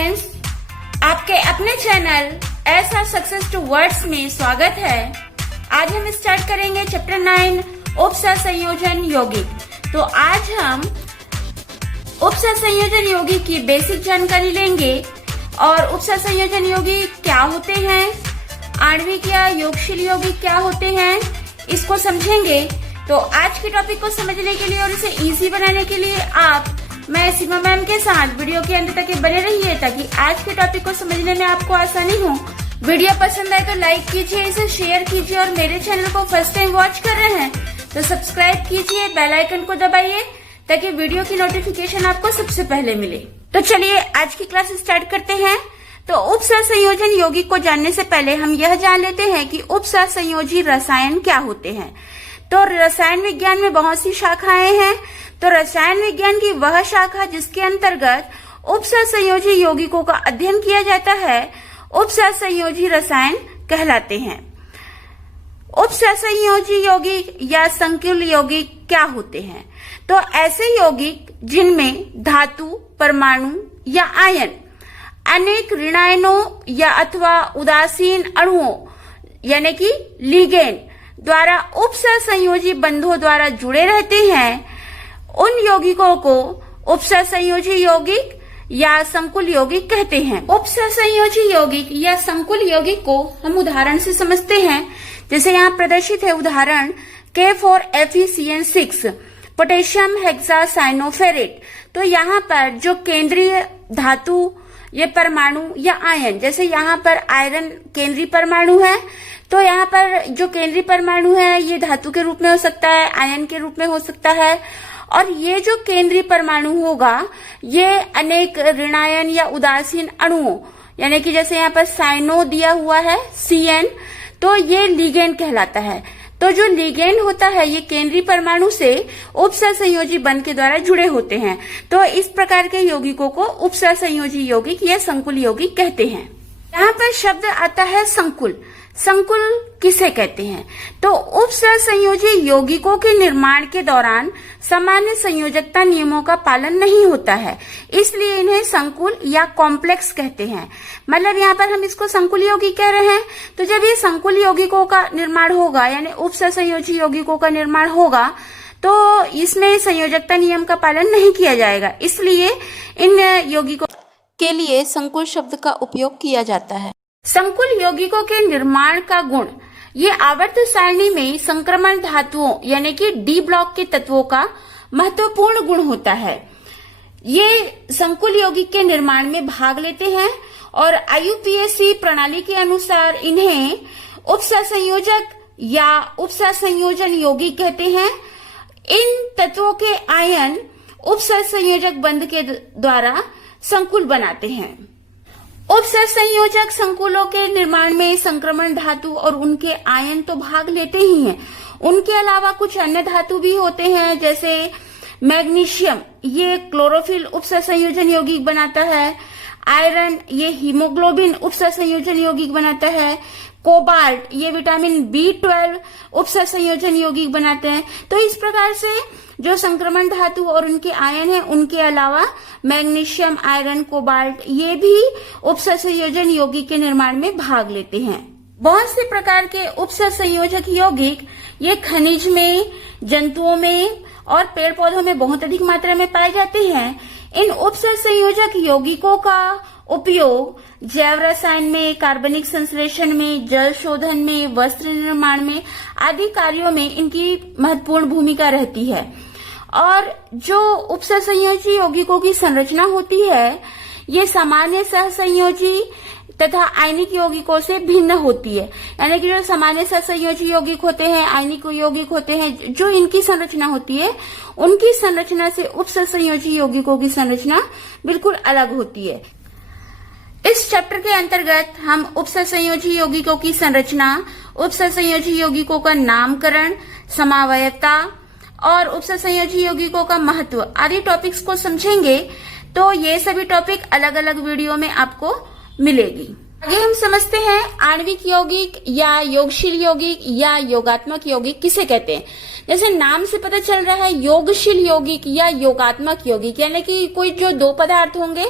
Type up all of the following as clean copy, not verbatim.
Friends, आपके अपने channel ऐसा सक्सेस टू वर्ड्स में स्वागत है। आज हम स्टार्ट करेंगे चैप्टर 9 उपसर्ग संयोजन यौगिक। तो आज हम उपसर्ग संयोजन यौगिक की बेसिक जानकारी लेंगे और उपसर्ग संयोजन यौगिक क्या होते हैं, आणविक या योगशील यौगिक क्या होते हैं, इसको समझेंगे। तो आज के टॉपिक को समझने के लिए और इसे इजी बनाने के लिए आप मैं सीमा मैम के साथ वीडियो के अंत तक बने रहिए ताकि आज के टॉपिक को समझने में आपको आसानी हो। वीडियो पसंद आए तो लाइक कीजिए, इसे शेयर कीजिए और मेरे चैनल को फर्स्ट टाइम वॉच कर रहे हैं तो सब्सक्राइब कीजिए, बेल आइकन को दबाइए ताकि वीडियो की नोटिफिकेशन आपको सबसे पहले मिले। तो चलिए आज की क्लास स्टार्ट करते हैं। तो उपसर्ग संयोजन यौगिक को जानने से पहले हम यह जान लेते हैं कि उपसर्ग संयोजी रसायन क्या होते हैं। तो रसायन विज्ञान में बहुत सी शाखाएं हैं। तो रसायन विज्ञान की वह शाखा जिसके अंतर्गत उपसर्ग संयोजी यौगिकों का अध्ययन किया जाता है उपसर्ग संयोजी रसायन कहलाते हैं। उपसर्ग संयोजी यौगिक या संकुल यौगिक क्या होते हैं? तो ऐसे यौगिक जिनमें धातु, परमाणु या आयन अनेक ऋणायनों या अथवा उदासीन अणुओं यानी कि लिगेंड द्वारा उपसर्ग संयोजी बंधों द्वारा जुड़े रहते हैं, उन यौगिकों को उपसर्ग संयोजी यौगिक या संकुल यौगिक कहते हैं। उपसर्ग संयोजी यौगिक या संकुल यौगिक को हम उदाहरण से समझते हैं। जैसे यहाँ प्रदर्शित है उदाहरण K4FeCN6 पोटेशियम हेक्सासाइनोफेरेट। तो यहाँ पर जो केंद्रीय धातु, ये परमाणु या आयन, जैसे यहाँ पर आयरन केंद्रीय परमाणु है तो यहाँ पर जो केंद्रीय परमाणु है ये धातु के रूप में हो सकता है, आयन के रूप में हो सकता है। और ये जो केंद्रीय परमाणु होगा ये अनेक ऋणायन या उदासीन अणुओं यानी कि जैसे यहाँ पर साइनो दिया हुआ है CN, तो ये लिगेंड कहलाता है। तो जो लिगेंड होता है ये केंद्रीय परमाणु से उपसर्ग संयोजी बंध के द्वारा जुड़े होते हैं। तो इस प्रकार के यौगिकों को उपसर्ग संयोजी यौगिक या संकुल यौगिक कहते हैं। यहाँ पर शब्द आता है संकुल। संकुल किसे कहते हैं? तो उपसर्ग संयोजी यौगिकों के निर्माण के दौरान सामान्य संयोजकता नियमों का पालन नहीं होता है, इसलिए इन्हें संकुल या कॉम्प्लेक्स कहते हैं। मतलब यहाँ पर हम इसको संकुल यौगिक कह रहे हैं। तो जब ये संकुल यौगिकों का निर्माण होगा यानी उपसर्ग संयोजी यौगिकों का निर्माण होगा तो इसमें संयोजकता नियम का पालन नहीं किया जाएगा, इसलिए इन यौगिकों के लिए संकुल शब्द का उपयोग किया जाता है। संकुल यौगिकों के निर्माण का गुण, ये आवर्त सारणी में संक्रमण धातुओं यानी कि डी ब्लॉक के तत्वों का महत्वपूर्ण गुण होता है। ये संकुल यौगिक के निर्माण में भाग लेते हैं और IUPAC प्रणाली के अनुसार इन्हें उपसर्ग संयोजक या उपसर्ग संयोजन यौगिक कहते हैं। इन तत्वों के आयन उपसर्ग संयोजक बंध के द्वारा संकुल बनाते हैं। उपसर्ग संयोजक संकुलों के निर्माण में संक्रमण धातु और उनके आयन तो भाग लेते ही हैं, उनके अलावा कुछ अन्य धातु भी होते हैं। जैसे मैग्नीशियम ये क्लोरोफिल उपसर्ग संयोजन यौगिक बनाता है, आयरन ये हीमोग्लोबिन उपसर्ग संयोजन यौगिक बनाता है, कोबाल्ट ये विटामिन B12 उपसर्ग संयोजन यौगिक बनाते हैं। तो इस प्रकार से जो संक्रमण धातु और उनके आयन है उनके अलावा मैग्नीशियम, आयरन, कोबाल्ट ये भी उपसर्ग संयोजन यौगिक के निर्माण में भाग लेते हैं। बहुत से प्रकार के उपसर्ग संयोजक यौगिक ये खनिज में, जंतुओं में और पेड़ पौधों में बहुत अधिक मात्रा में पाए जाते हैं। इन उपसर्ग संयोजक यौगिकों का उपयोग जैव रसायन में, कार्बनिक संश्लेषण में, जल शोधन में, वस्त्र निर्माण में आदि कार्यों में इनकी महत्वपूर्ण भूमिका रहती है। और जो उपसर्ग संयोजी यौगिकों की संरचना होती है ये सामान्य सहसंयोजी तथा आयनिक यौगिकों से भिन्न होती है। यानी कि जो सामान्य सहसंयोजी यौगिक होते हैं, आयनिक यौगिक होते हैं, जो इनकी संरचना होती है उनकी संरचना से उपसर्ग संयोजी यौगिकों की संरचना बिल्कुल अलग होती है। इस चैप्टर के अंतर्गत हम उपसर्ग संयोजी यौगिकों की संरचना, उपसर्ग संयोजी यौगिकों का नामकरण, समावयवता और उपसर्ग संयोजी यौगिकों का महत्व आदि टॉपिक्स को समझेंगे। तो ये सभी टॉपिक अलग अलग वीडियो में आपको मिलेगी। आगे हम समझते हैं आणविक यौगिक या योगशील यौगिक या योगात्मक यौगिक किसे कहते हैं। जैसे नाम से पता चल रहा है योगशील यौगिक या योगात्मक यौगिक यानी कि कोई जो दो पदार्थ होंगे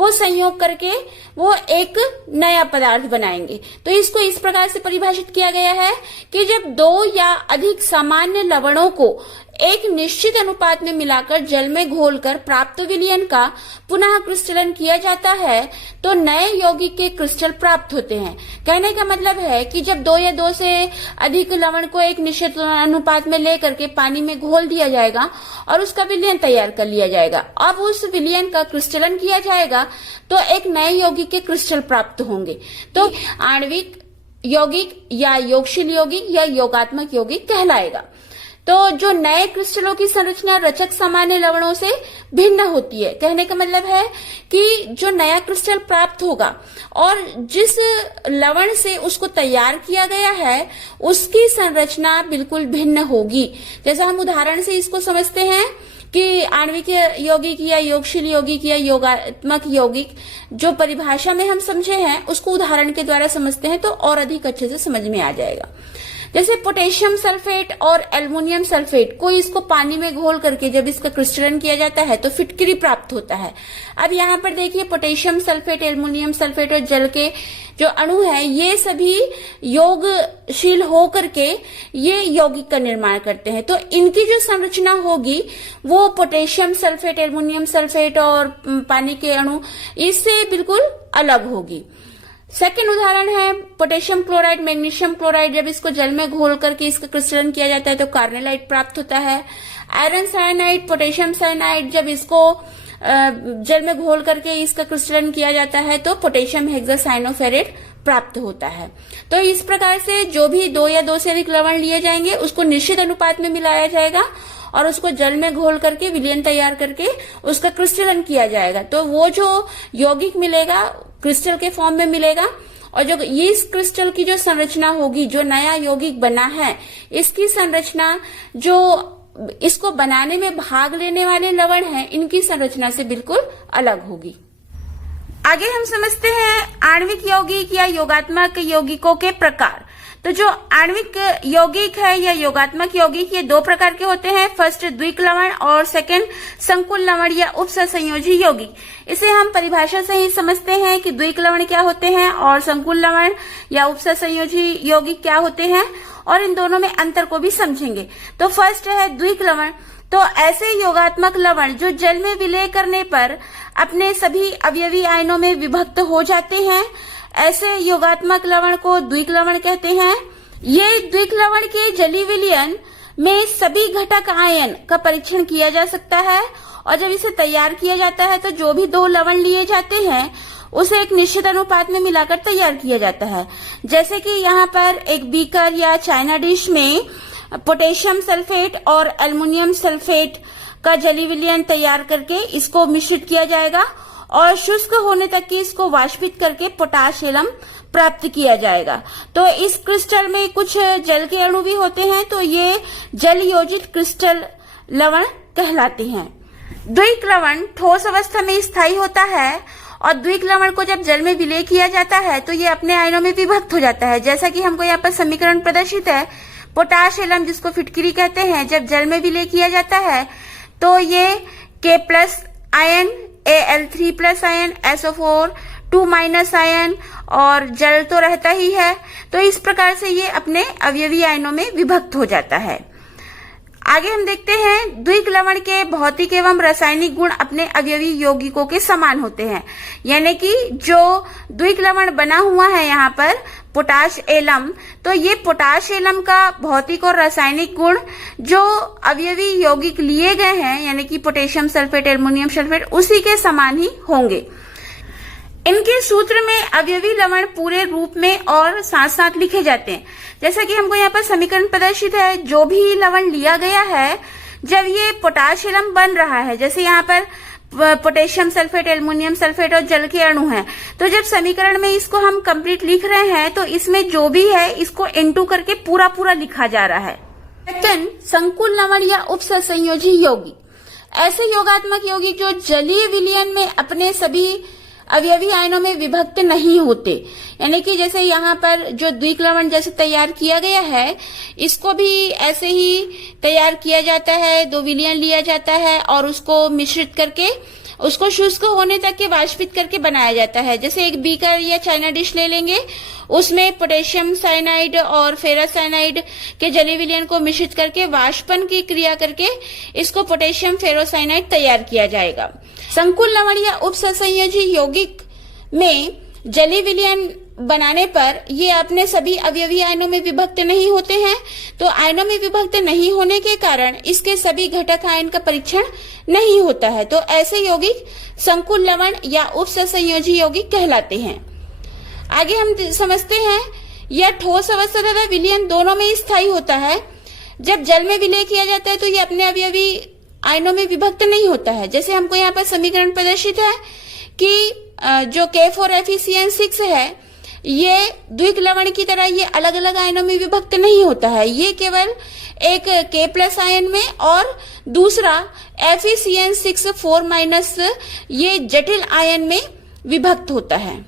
वो संयोग करके वो एक नया पदार्थ बनाएंगे। तो इसको इस प्रकार से परिभाषित किया गया है कि जब दो या अधिक सामान्य लवणों को एक निश्चित अनुपात में मिलाकर जल में घोलकर प्राप्त विलयन का पुनः क्रिस्टलन किया जाता है तो नए यौगिक के क्रिस्टल प्राप्त होते हैं। कहने का मतलब है कि जब दो या दो से अधिक लवण को एक निश्चित अनुपात में लेकर के पानी में घोल दिया जाएगा और उसका विलयन तैयार कर लिया जाएगा, अब उस विलयन का क्रिस्टलन किया जाएगा तो एक नए यौगिक के क्रिस्टल प्राप्त होंगे। तो आणविक यौगिक या योगशील यौगिक या योगात्मक यौगिक कहलाएगा। तो जो नए क्रिस्टलों की संरचना रचक सामान्य लवणों से भिन्न होती है। कहने का मतलब है कि जो नया क्रिस्टल प्राप्त होगा और जिस लवण से उसको तैयार किया गया है उसकी संरचना बिल्कुल भिन्न होगी। जैसा हम उदाहरण से इसको समझते हैं कि आणविक यौगिक या योगशील यौगिक या योगात्मक यौगिक जो परिभाषा में हम समझे हैं उसको उदाहरण के द्वारा समझते हैं तो और अधिक अच्छे से समझ में आ जाएगा। जैसे पोटेशियम सल्फेट और एल्युमिनियम सल्फेट को इसको पानी में घोल करके जब इसका क्रिस्टलन किया जाता है तो फिटकरी प्राप्त होता है। अब यहाँ पर देखिए पोटेशियम सल्फेट, एल्युमिनियम सल्फेट और जल के जो अणु है ये सभी योगशील हो करके ये यौगिक का निर्माण करते हैं। तो इनकी जो संरचना होगी वो पोटेशियम सल्फेट, एल्युमिनियम सल्फेट और पानी के अणु इससे बिल्कुल अलग होगी। सेकेंड उदाहरण है पोटेशियम क्लोराइड, मैग्नीशियम क्लोराइड। जब इसको जल में घोल करके इसका क्रिस्टलन किया जाता है तो कार्नेलाइट प्राप्त होता है। आयरन साइनाइड, पोटेशियम साइनाइड, जब इसको जल में घोल करके इसका क्रिस्टलन किया जाता है तो पोटेशियम हेक्सासाइनोफेरेट प्राप्त होता है। तो इस प्रकार से जो भी दो या दो से अधिक लवण लिए जाएंगे उसको निश्चित अनुपात में मिलाया जाएगा और उसको जल में घोल करके विलयन तैयार करके उसका क्रिस्टलन किया जाएगा। तो वो जो यौगिक मिलेगा क्रिस्टल के फॉर्म में मिलेगा और जो इस क्रिस्टल की जो संरचना होगी, जो नया यौगिक बना है इसकी संरचना जो इसको बनाने में भाग लेने वाले लवण हैं इनकी संरचना से बिल्कुल अलग होगी। आगे हम समझते हैं आणविक यौगिक या योगात्मक यौगिकों के प्रकार। तो जो आणविक यौगिक है या योगात्मक यौगिक ये दो प्रकार के होते हैं। फर्स्ट द्विक लवण और सेकंड संकुल लवण या उपसंयोजी यौगिक। इसे हम परिभाषा से ही समझते हैं कि द्विक लवण क्या होते हैं और संकुल लवण या उपसंयोजी यौगिक क्या होते हैं और इन दोनों में अंतर को भी समझेंगे। तो फर्स्ट है द्विक लवण। तो ऐसे योगात्मक लवण जो जल में विलय करने पर अपने सभी अवयवी आयनों में विभक्त हो जाते हैं, ऐसे योगात्मक लवण को द्विक लवण कहते हैं। ये द्विक लवण के जलीय विलयन में सभी घटक आयन का परीक्षण किया जा सकता है और जब इसे तैयार किया जाता है तो जो भी दो लवण लिए जाते हैं उसे एक निश्चित अनुपात में मिलाकर तैयार किया जाता है। जैसे कि यहाँ पर एक बीकर या चाइना डिश में पोटेशियम सल्फेट और एल्युमिनियम सल्फेट का जलीय विलयन तैयार करके इसको मिश्रित किया जाएगा और शुष्क होने तक की इसको वाष्पित करके पोटाश एलम प्राप्त किया जाएगा। तो इस क्रिस्टल में कुछ जल के अणु भी होते हैं तो ये जल योजित क्रिस्टल लवण कहलाते हैं। द्विक लवण ठोस अवस्था में स्थायी होता है और द्विक लवण को जब जल में विलय किया जाता है तो ये अपने आयनों में विभक्त हो जाता है। जैसा कि हमको यहाँ पर समीकरण प्रदर्शित है, पोटाश एलम जिसको फिटकिरी कहते हैं जब जल में विलय किया जाता है तो ये K+ ion, Al3+ ion, SO4 2- ion और जल तो रहता ही है। तो इस प्रकार से ये अपने अवयवी आयनों में विभक्त हो जाता है। आगे हम देखते हैं द्विक लवण के भौतिक एवं रासायनिक गुण अपने अवयवी यौगिकों के समान होते हैं। यानी कि जो द्विक लवण बना हुआ है यहाँ पर पोटाश एलम, तो ये पोटाश एलम का भौतिक और रासायनिक गुण जो अवयवी यौगिक लिए गए हैं यानी कि पोटेशियम सल्फेट, एल्युमिनियम सल्फेट उसी के समान ही होंगे। इनके सूत्र में अवयवी लवण पूरे रूप में और साथ साथ लिखे जाते हैं। जैसा कि हमको यहाँ पर समीकरण प्रदर्शित है, जो भी लवण लिया गया है जब ये पोटाश एलम बन रहा है, जैसे यहाँ पर पोटेशियम सल्फेट, एल्युमिनियम सल्फेट और जल के अणु हैं, तो जब समीकरण में इसको हम कंप्लीट लिख रहे हैं तो इसमें जो भी है इसको इनटू करके पूरा पूरा लिखा जा रहा है। सेकंड संकुल लवण या उपसंयोजी यौगिक, ऐसे योगात्मक यौगिक जो जलीय विलयन में अपने सभी अवयवी आयनों में विभक्त नहीं होते। यानी कि जैसे यहाँ पर जो द्विक लवण जैसे तैयार किया गया है इसको भी ऐसे ही तैयार किया जाता है, दो विलयन लिया जाता है और उसको मिश्रित करके उसको शुष्क होने तक के वाष्पित करके बनाया जाता है। जैसे एक बीकर या चाइना डिश ले लेंगे, उसमें पोटेशियम साइनाइड और फेरस साइनाइड के जलीय विलयन को मिश्रित करके वाष्पन की क्रिया करके इसको पोटेशियम फेरोसाइनाइड तैयार किया जाएगा। संकुल लवण या उपसंयोजी यौगिक में जलीय विलयन बनाने पर ये अपने सभी अवयवी आयनों में विभक्त नहीं होते हैं, तो आयनों में विभक्त नहीं होने के कारण इसके सभी घटक आयन का परीक्षण नहीं होता है, तो ऐसे यौगिक संकुल लवण या उपसंयोजी यौगिक कहलाते हैं। आगे हम समझते हैं, यह ठोस अवस्था तथा विलयन दोनों में स्थायी होता है। जब जल में विलय किया जाता है तो ये अपने अवयवी आयनों में विभक्त नहीं होता है। जैसे हमको यहाँ पर समीकरण प्रदर्शित है कि जो K4FeCN6 है, ये द्विक लवण की तरह ये अलग अलग आयनों में विभक्त नहीं होता है, ये केवल एक K+ आयन में और दूसरा FeCN6 4- ये जटिल आयन में विभक्त होता है।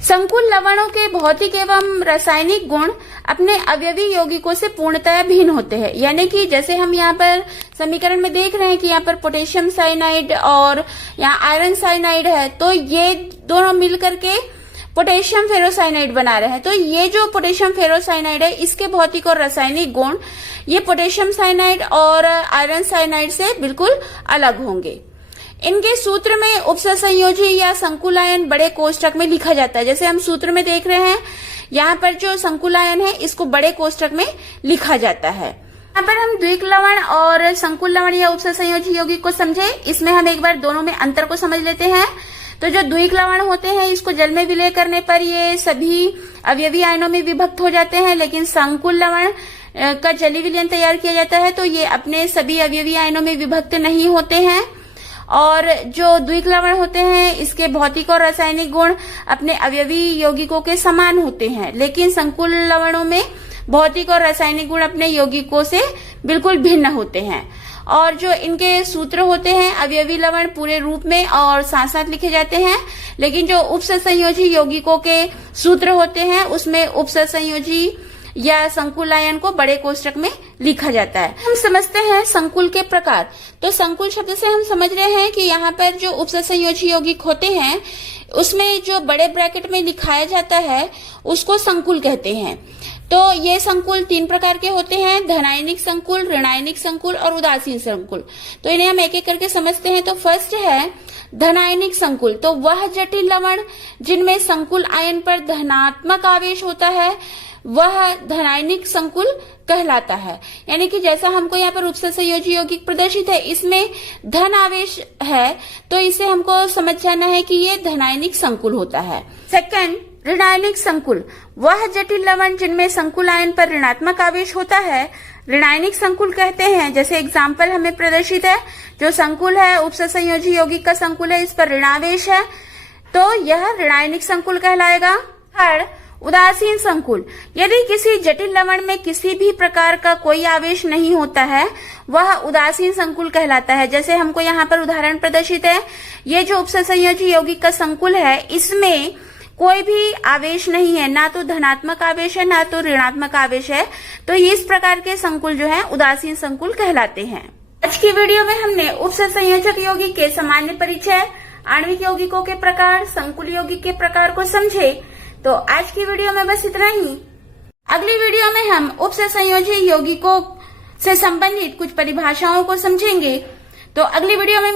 संकुल लवणों के भौतिक एवं रासायनिक गुण अपने अवयवी यौगिकों से पूर्णतः भिन्न होते हैं। यानी कि जैसे हम यहाँ पर समीकरण में देख रहे हैं कि यहाँ पर पोटेशियम साइनाइड और यहाँ आयरन साइनाइड है, तो ये दोनों मिलकर के पोटेशियम फेरोसाइनाइड बना रहे हैं। तो ये जो पोटेशियम फेरोसाइनाइड है, इसके भौतिक और रासायनिक गुण ये पोटेशियम साइनाइड और आयरन साइनाइड से बिल्कुल अलग होंगे। इनके सूत्र में उपसंयोजी या संकुलायन बड़े कोष्ठक में लिखा जाता है। जैसे हम सूत्र में देख रहे हैं, यहाँ पर जो संकुलायन है इसको बड़े कोष्ठक में लिखा जाता है। यहाँ पर हम द्विक लवण और संकुल लवण या उपसंयोजी यौगिक को समझे, इसमें हम एक बार दोनों में अंतर को समझ लेते हैं। तो जो द्विक लवण होते हैं, इसको जल में विलय करने पर ये सभी अवयवी आयनों में विभक्त हो जाते हैं, लेकिन संकुल लवण का जलीय विलयन तैयार किया जाता है तो ये अपने सभी अवयवी आयनों में विभक्त नहीं होते हैं। और जो द्विक लवण होते हैं, इसके भौतिक और रासायनिक गुण अपने अवयवी यौगिकों के समान होते हैं, लेकिन संकुल लवणों में भौतिक और रासायनिक गुण अपने यौगिकों से बिल्कुल भिन्न होते हैं। और जो इनके सूत्र होते हैं, अवयवी लवण पूरे रूप में और साथ साथ लिखे जाते हैं, लेकिन जो उपसंयोजी यौगिकों के सूत्र होते हैं उसमें उपसंयोजी या संकुलायन को बड़े कोष्ठक में लिखा जाता है। हम समझते हैं संकुल के प्रकार। तो संकुल शब्द से हम समझ रहे हैं कि यहाँ पर जो उपसंयोजी यौगिक होते हैं उसमें जो बड़े ब्रैकेट में लिखाया जाता है उसको संकुल कहते हैं। तो ये संकुल 3 प्रकार के होते हैं, धनायनिक संकुल, ऋणायनिक संकुल और उदासीन संकुल। तो इन्हें हम एक एक करके समझते हैं। तो फर्स्ट है धनायनिक संकुल। तो वह जटिल लवण जिनमें संकुल आयन पर धनात्मक आवेश होता है वह धनायनिक संकुल कहलाता है। यानी कि जैसा हमको यहाँ पर उपसंयोजी यौगिक प्रदर्शित है, इसमें धन आवेश है, तो इसे हमको समझ जाना है कि ये धनायनिक संकुल होता है। सेकंड, ऋणायनिक संकुल। वह जटिल लवण जिनमें संकुल आयन पर ऋणात्मक आवेश होता है ऋणायनिक संकुल कहते हैं। जैसे एग्जाम्पल हमें प्रदर्शित है, जो संकुल है उपसंयोजी यौगिक का संकुल है, इस पर ऋणावेश है, तो यह ऋणायनिक संकुल कहलाएगा। थर्ड, उदासीन संकुल। यदि किसी जटिल लवण में किसी भी प्रकार का कोई आवेश नहीं होता है वह उदासीन संकुल कहलाता है। जैसे हमको यहाँ पर उदाहरण प्रदर्शित है, ये जो उपसंयोजी यौगिक का संकुल है इसमें कोई भी आवेश नहीं है, ना तो धनात्मक आवेश है ना तो ऋणात्मक आवेश है, तो इस प्रकार के संकुल जो है उदासीन संकुल कहलाते हैं। आज की वीडियो में हमने उपसंयोजक यौगिक के सामान्य परिचय, आणविक यौगिकों के प्रकार, संकुल यौगिक के प्रकार को समझे। तो आज की वीडियो में बस इतना ही। अगली वीडियो में हम उपसंयोजी यौगिकों से संबंधित कुछ परिभाषाओं को समझेंगे। तो अगली वीडियो में